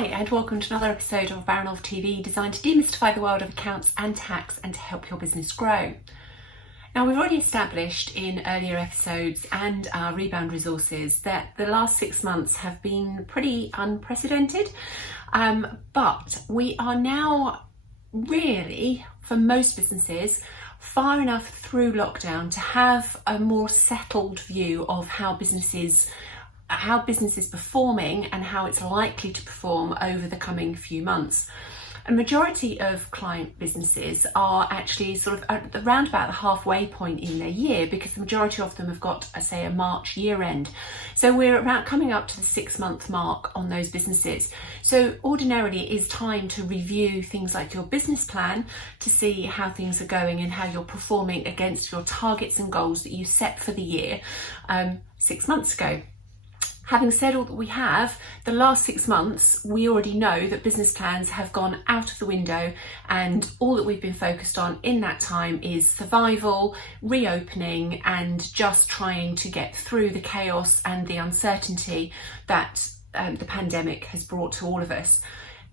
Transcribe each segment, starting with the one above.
Hi and welcome to another episode of Baranov TV, designed to demystify the world of accounts and tax and to help your business grow. Now, we've already established in earlier episodes and our rebound resources that the last 6 months have been pretty unprecedented, but we are now really, for most businesses, far enough through lockdown to have a more settled view of how business is performing and how it's likely to perform over the coming few months. A majority of client businesses are actually sort of around about the halfway point in their year, because the majority of them have got, say, a March year end. So we're about coming up to the 6-month mark on those businesses. So ordinarily it is time to review things like your business plan to see how things are going and how you're performing against your targets and goals that you set for the year 6 months ago. Having said all that we have, the last 6 months, we already know that business plans have gone out of the window, and all that we've been focused on in that time is survival, reopening, and just trying to get through the chaos and the uncertainty that the pandemic has brought to all of us.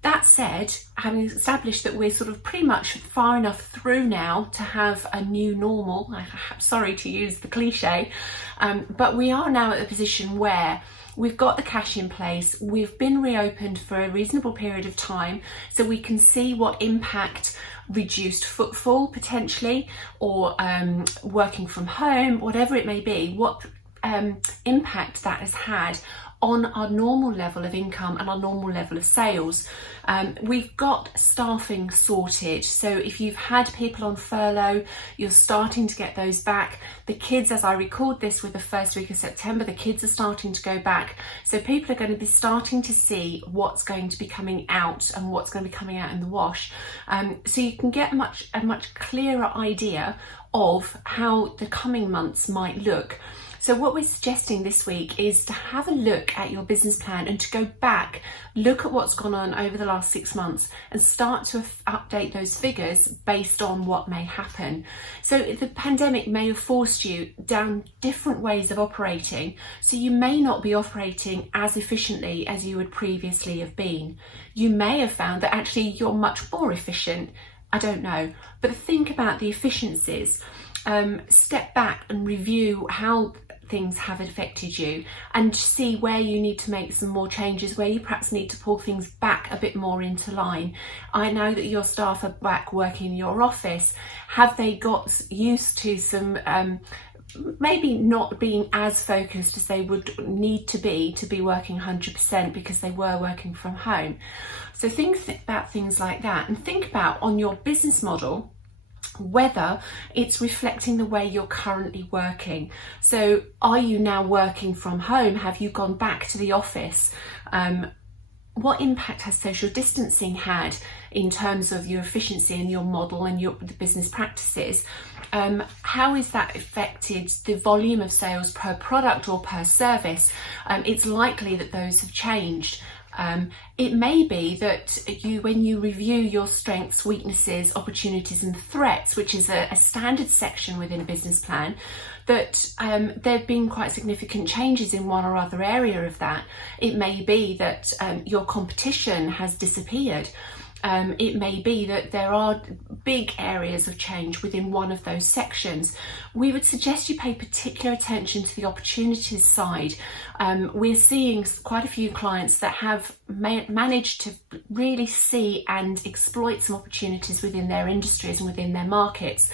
That said, having established that we're sort of pretty much far enough through now to have a new normal, I'm sorry to use the cliche, but we are now at a position where we've got the cash in place, we've been reopened for a reasonable period of time, so we can see what impact reduced footfall potentially, or working from home, whatever it may be, what impact that has had on our normal level of income and our normal level of sales. We've got staffing sorted, so if you've had people on furlough, you're starting to get those back. The kids, as I record this with the first week of September, the kids are starting to go back, so people are going to be starting to see what's going to be coming out and what's going to be coming out in the wash, so you can get a much clearer idea of how the coming months might look. So what we're suggesting this week is to have a look at your business plan and to go back, look at what's gone on over the last 6 months and start to update those figures based on what may happen. So the pandemic may have forced you down different ways of operating, so you may not be operating as efficiently as you would previously have been. You may have found that actually you're much more efficient. I don't know, but think about the efficiencies. Step back and review how things have affected you and see where you need to make some more changes, where you perhaps need to pull things back a bit more into line. I know that your staff are back working in your office. Have they got used to some maybe not being as focused as they would need to be working 100% because they were working from home? So think about things like that, and think about on your business model whether it's reflecting the way you're currently working. So are you now working from home? Have you gone back to the office? What impact has social distancing had in terms of your efficiency and your model and the business practices? How has that affected the volume of sales per product or per service? It's likely that those have changed. It may be that when you review your strengths, weaknesses, opportunities and threats, which is a standard section within a business plan, that there have been quite significant changes in one or other area of that. It may be that your competition has disappeared. It may be that there are big areas of change within one of those sections. We would suggest you pay particular attention to the opportunities side. We're seeing quite a few clients that have managed to really see and exploit some opportunities within their industries and within their markets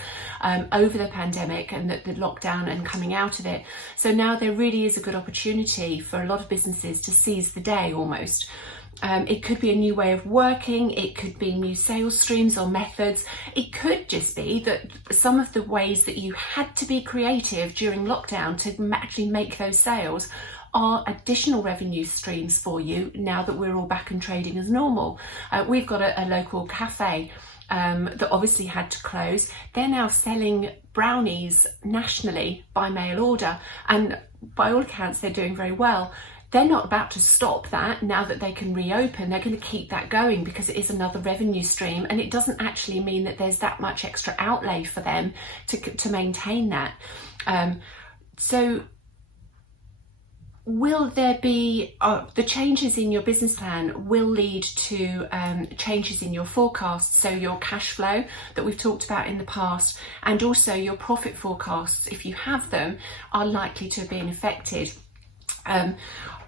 over the pandemic and the lockdown and coming out of it. So now there really is a good opportunity for a lot of businesses to seize the day almost. It could be a new way of working, it could be new sales streams or methods. It could just be that some of the ways that you had to be creative during lockdown to actually make those sales are additional revenue streams for you now that we're all back and trading as normal. We've got a local cafe that obviously had to close. They're now selling brownies nationally by mail order, and by all accounts they're doing very well. They're not about to stop that now that they can reopen. They're going to keep that going because it is another revenue stream, and it doesn't actually mean that there's that much extra outlay for them to maintain that. So Will there be the changes in your business plan will lead to changes in your forecasts, so your cash flow that we've talked about in the past, and also your profit forecasts, if you have them, are likely to have been affected.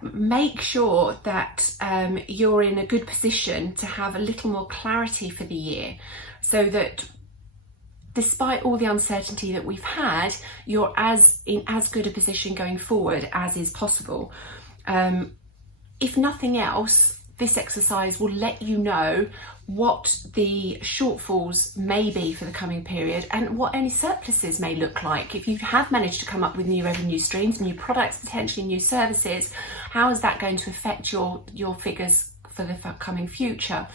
Make sure that you're in a good position to have a little more clarity for the year, so that despite all the uncertainty that we've had, you're in as good a position going forward as is possible. If nothing else, this exercise will let you know what the shortfalls may be for the coming period and what any surpluses may look like. If you have managed to come up with new revenue streams, new products, potentially new services, how is that going to affect your figures for the coming future?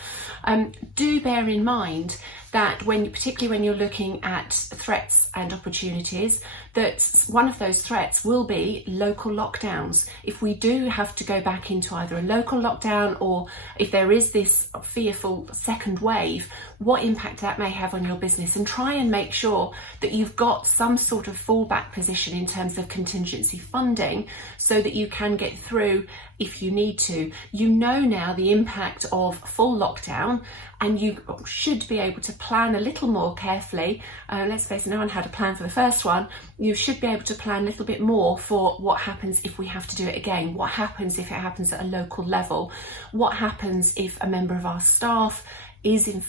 Do bear in mind that particularly when you're looking at threats and opportunities, that one of those threats will be local lockdowns. If we do have to go back into either a local lockdown, or if there is this fearful second wave, what impact that may have on your business, and try and make sure that you've got some sort of fallback position in terms of contingency funding so that you can get through if you need to. You know now the impact of full lockdown, and you should be able to plan a little more carefully. Let's face it, no one had a plan for the first one. You should be able to plan a little bit more for what happens if we have to do it again. What happens if it happens at a local level? What happens if a member of our staff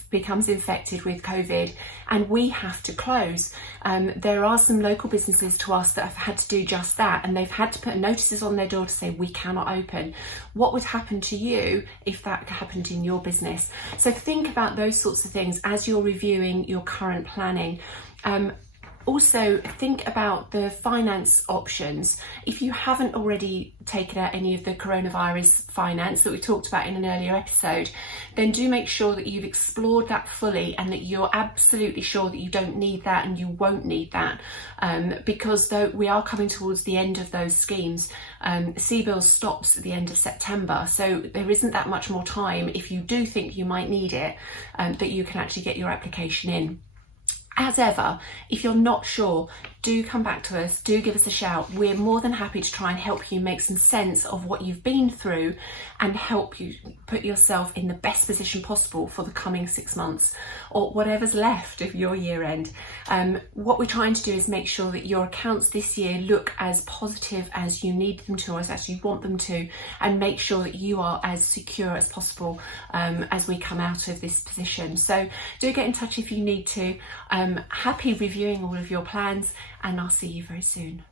becomes infected with COVID and we have to close? There are some local businesses to us that have had to do just that, and they've had to put notices on their door to say we cannot open. What would happen to you if that happened in your business? So think about those sorts of things as you're reviewing your current planning. Also, think about the finance options. If you haven't already taken out any of the coronavirus finance that we talked about in an earlier episode, then do make sure that you've explored that fully and that you're absolutely sure that you don't need that and you won't need that, because though we are coming towards the end of those schemes. CBILS stops at the end of September, so there isn't that much more time, if you do think you might need it, that you can actually get your application in. As ever, if you're not sure, do come back to us, do give us a shout. We're more than happy to try and help you make some sense of what you've been through and help you put yourself in the best position possible for the coming 6 months, or whatever's left of your year end. What we're trying to do is make sure that your accounts this year look as positive as you need them to, as you want them to, and make sure that you are as secure as possible as we come out of this position. So do get in touch if you need to. Happy reviewing all of your plans, and I'll see you very soon.